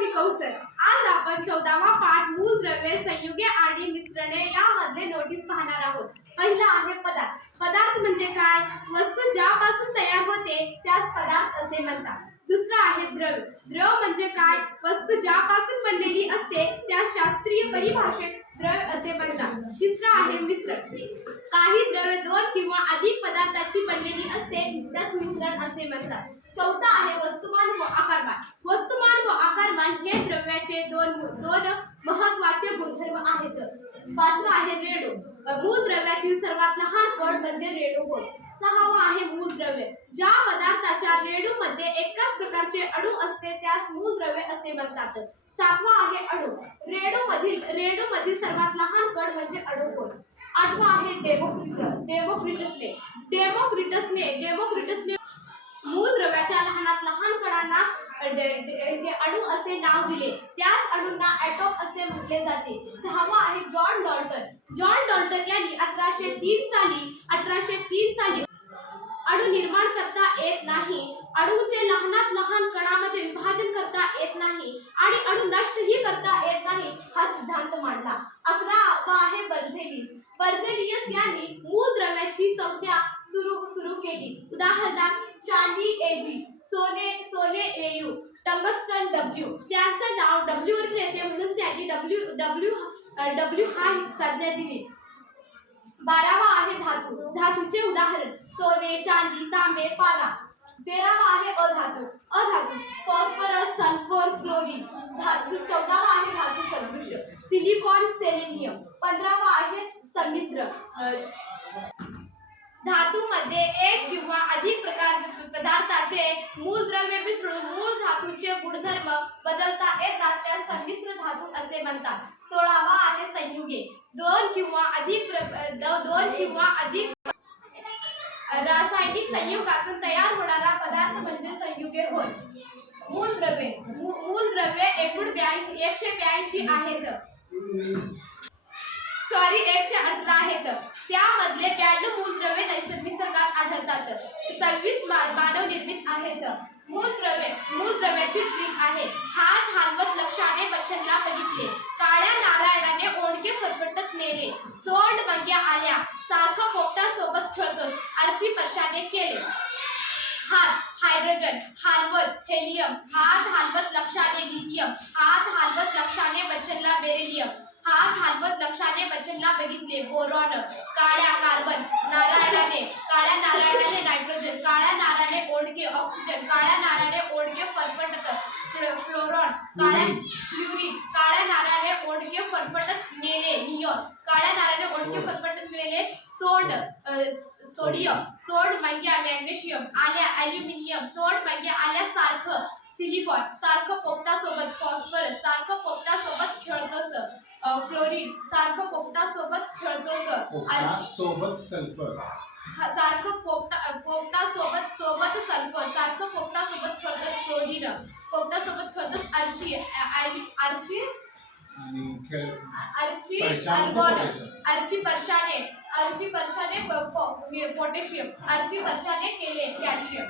मी कौसर. आज आपण 14वा पाठ मूलद्रव्ये, संयुगे आणि मिश्रणे यामधले नोटीस पाहणार आहोत. पहिला आहे पदार्थ. पदार्थ म्हणजे काय? वस्तू ज्यापासून तयार होते त्यास पदार्थ असे म्हणतात. दुसरा आहे द्रव्य. द्रव म्हणजे काय? वस्तू ज्यापासून बनलेली असते त्यास शास्त्रीय परिभाषेत द्रव्य असे म्हणतात. तिसरा आहे मिश्रण. काही द्रव्य दोन किंवा अधिक पदार्थाची बनलेली असते त्यास मिश्रण असे म्हणतात. चौथा आहे वस्तुमान व आकारमान. वस्तुमान व आकारमान हे द्रव्याचे दोन महत्त्वाचे गुणधर्म आहेत. पाचवा आहे रेणू. मूलद्रव्यातील सर्वात लहान कण म्हणजे रेणू होय. सहावा आहे मूलद्रव्य. ज्या पदार्थाच्या रेणूमध्ये एकाच प्रकारचे अणू असते त्यास मूलद्रव्य असे म्हणतात. सातवा आहे अणू. रेणूमधील सर्वात लहान कण म्हणजे अणू होय. आठवा आहे डेमोक्रिटसने मूलद्रव्याच्या लहानात लहान कणांना अणू असे नाव दिले. त्याच अणूंना ॲटॉम असे म्हटले जाते. दहावा आहे जॉन डॉल्टन. जॉन डॉल्टन यांनी 1803 साली अणू निर्माण करता येत नाही, अणूचे लहानात लहान कणामध्ये विभाजन करता येत नाही आणि अणू नष्टही करता येत नाही हा सिद्धांत मांडला. 11वा आहे बर्झेलियस यांनी मूलद्रव्याची संज्ञा सुरू केली. उदाहरणार्थ चांदी Ag, सोने Au, टंगस्टन W. त्यांचं नाव W वरून येते म्हणून त्यांनी W हा संज्ञा दिली. 12वा आहे धातू. धातूचे उदाहरण सोने, चांदी, तांबे, पारा. 13वा आहे अधातू. Phosphorus, sulphur, chlorine. 14वा आहे धातू सदृश्य सिलिकॉन, सेलेनियम. 15वा आहे संमिश्र. धातूमध्ये एक किंवा अधिक पदार्थाचे मूलद्रव्य मिसळून मूळ धातूचे गुणधर्म बदलता येतात त्यास संमिश्र धातू असे म्हणतात. 16वा आहे संयुगे. दोन किंवा अधिक रासायनिक संयुगातून तयार होणारा पदार्थ म्हणजे संयुगे होय. मूलद्रव्ये एकूण 182 आहेत. 118 आहेत. त्यामधले 92 मूलद्रव्ये निसर्गात आढळतात. 26 मानवनिर्मित आहेत. मूलद्रव्याची ट्रिक आहे. हात हलवत लक्षाने बच्चनला बघितले. काळ्या नारळाने ओंडके फरफटत नेले. सोंड मग्या आल्या. सारखा पोपटासोबत खेळतोस. अर्ची परशाने केले. हात हायड्रोजन हलवत हेलियम. हात हलवत लक्षाने लिथियम. हात हलवत लक्षाने बच्चनला बेरिलियम. हात हलवत लक्षाने बच्चनला बघितले. बोरॉन. कार्बन. काळ्या नारळाने नायट्रोजन. काळ्या नारळाने ओंडके ऑक्सिजन. काळ्या नारळाने ओंडके फरफटत फ्लोरॉन. फ्लोरीन. काळ्या नारळाने ओंडके फरफटत नेले. निऑन. काळ्या नारळाने ओंडके फरफटत नेले. सोडियम. सोंड मग्या मॅग्नेशियम. आल्या ॲल्युमिनियम. सोंड मग्या आल्या सारखं सिलिकॉन. सारखं पोपटासोबत फॉस्फरस. सारखं पोपटासोबत खेळतोस. क्लोरीन. सारखं पोपटासोबत खेळतोस. सोबत सल्फर. सारखं पोपटासोबत सल्फर. सारखं पोपटासोबत खेळतोस. क्लोरीन. पोपटासोबत खेळतोस. अर्ची परशाने पोटॅशियम. अर्ची परशाने केले कॅल्शियम.